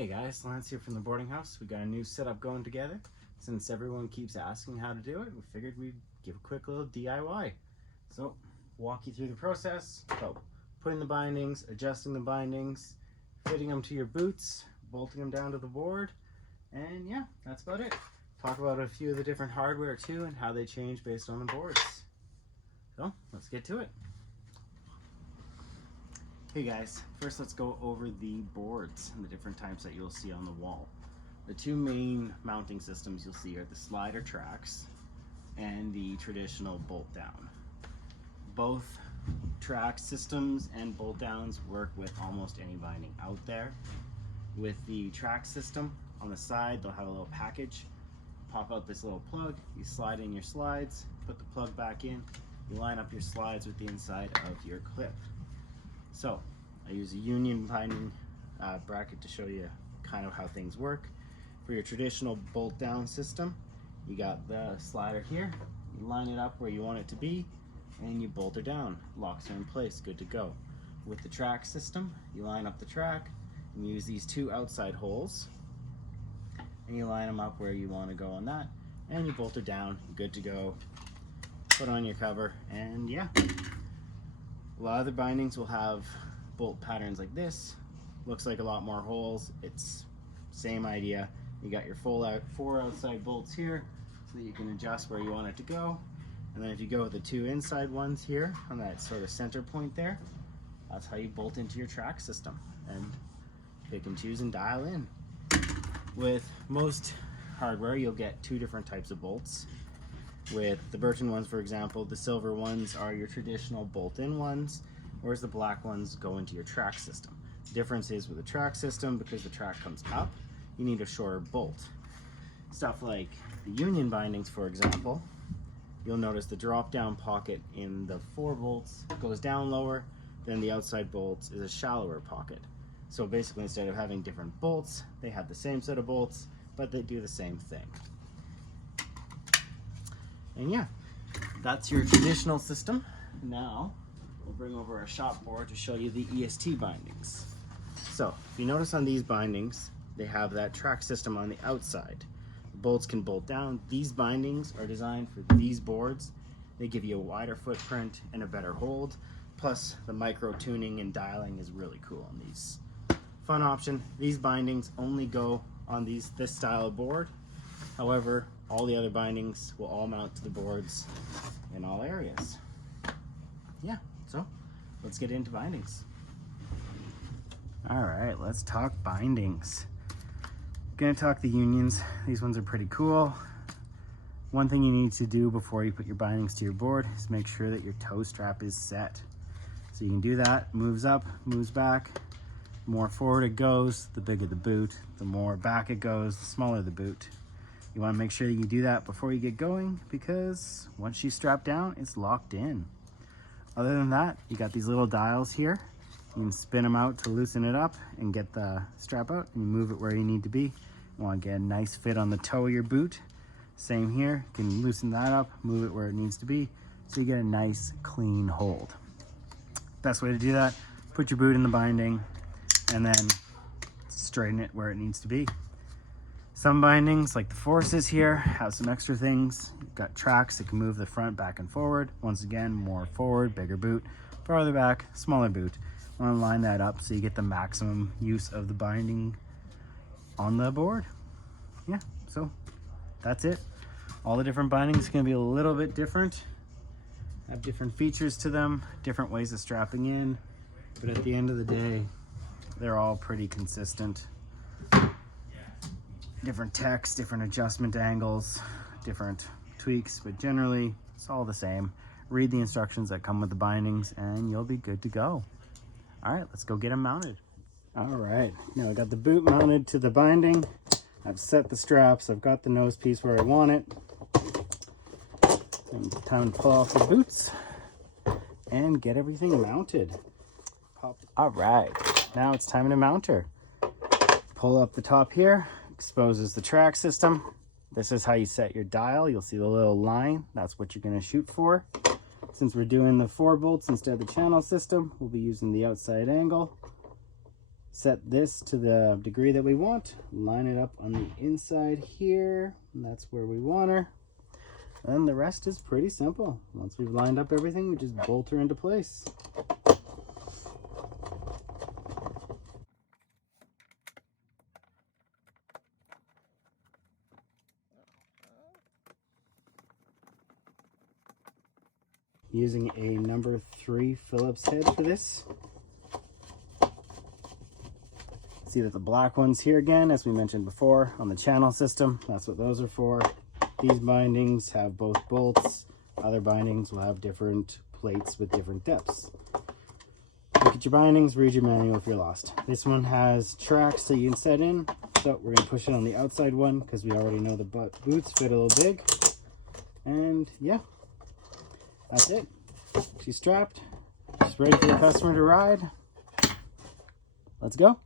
Hey guys, Lance here from the boarding house. We got a new setup going together. Since everyone keeps asking how to do it, we figured we'd give a quick little DIY. So, walk you through the process. So, putting the bindings, adjusting the bindings, fitting them to your boots, bolting them down to the board, and yeah, that's about it. Talk about a few of the different hardware too and how they change based on the boards. So, let's get to it. Hey guys, first let's go over the boards and the different types that you'll see on the wall. The two main mounting systems you'll see are the slider tracks and the traditional bolt down. Both track systems and bolt downs work with almost any binding out there. With the track system, on the side they'll have a little package. Pop out this little plug, you slide in your slides, put the plug back in, you line up your slides with the inside of your clip. So I use a union binding bracket to show you kind of how things work. For your traditional bolt down system, you got the slider here, you line it up where you want it to be, and you bolt her down. Locks her in place, good to go. With the track system, you line up the track and use these two outside holes, and you line them up where you want to go on that, and you bolt her down, good to go. Put on your cover, and yeah. A lot of the bindings will have bolt patterns like this. Looks like a lot more holes. It's same idea. You got your four outside bolts here so that you can adjust where you want it to go. And then if you go with the two inside ones here on that sort of center point there, that's how you bolt into your track system and pick and choose and dial in. With most hardware, you'll get two different types of bolts. With the Burton ones, for example, the silver ones are your traditional bolt-in ones, whereas the black ones go into your track system. The difference is with the track system, because the track comes up, you need a shorter bolt. Stuff like the union bindings, for example, you'll notice the drop-down pocket in the 4 bolts goes down lower, then the outside bolts is a shallower pocket. So basically, instead of having different bolts, they have the same set of bolts, but they do the same thing. And yeah, that's your traditional system. Now, we'll bring over our shop board to show you the EST bindings. So, if you notice on these bindings, they have that track system on the outside. The bolts can bolt down. These bindings are designed for these boards. They give you a wider footprint and a better hold. Plus, the micro tuning and dialing is really cool on these. Fun option, these bindings only go on this style of board. However, all the other bindings will all mount to the boards in all areas. Yeah, so let's get into bindings. All right, let's talk bindings. Gonna talk the unions. These ones are pretty cool. One thing you need to do before you put your bindings to your board is make sure that your toe strap is set. So you can do that, moves up, moves back. The more forward it goes, the bigger the boot. The more back it goes, the smaller the boot. You want to make sure that you do that before you get going, because once you strap down, it's locked in. Other than that, you got these little dials here. You can spin them out to loosen it up and get the strap out, and you move it where you need to be. You want to get a nice fit on the toe of your boot. Same here, you can loosen that up, move it where it needs to be, so you get a nice clean hold. Best way to do that, put your boot in the binding and then straighten it where it needs to be. Some bindings, like the Forces here, have some extra things. You've got tracks that can move the front back and forward. Once again, more forward, bigger boot. Farther back, smaller boot. You want to line that up so you get the maximum use of the binding on the board. Yeah, so that's it. All the different bindings are going to be a little bit different. Have different features to them, different ways of strapping in. But at the end of the day, they're all pretty consistent. Different text, different adjustment angles, different tweaks, but generally it's all the same. Read the instructions that come with the bindings and you'll be good to go. All right, let's go get them mounted. All right, now I got the boot mounted to the binding. I've set the straps. I've got the nose piece where I want it. And time to pull off the boots and get everything mounted. All right, now it's time to mount her. Pull up the top here. Exposes the track system. This is how you set your dial. You'll see the little line. That's what you're going to shoot for. Since we're doing the 4 bolts instead of the channel system, we'll be using the outside angle. set this to the degree that we want, line it up on the inside here, and that's where we want her. And the rest is pretty simple. Once we've lined up everything, we just bolt her into place. Using a number 3 Phillips head for this. See that the black ones here again, as we mentioned before, on the channel system, that's what those are for. These bindings have both bolts. Other bindings will have different plates with different depths. Look at your bindings, read your manual if you're lost. This one has tracks that you can set in, so we're going to push it on the outside one because we already know the boots fit a little big. And yeah, that's it. She's strapped. She's ready for the customer to ride. Let's go.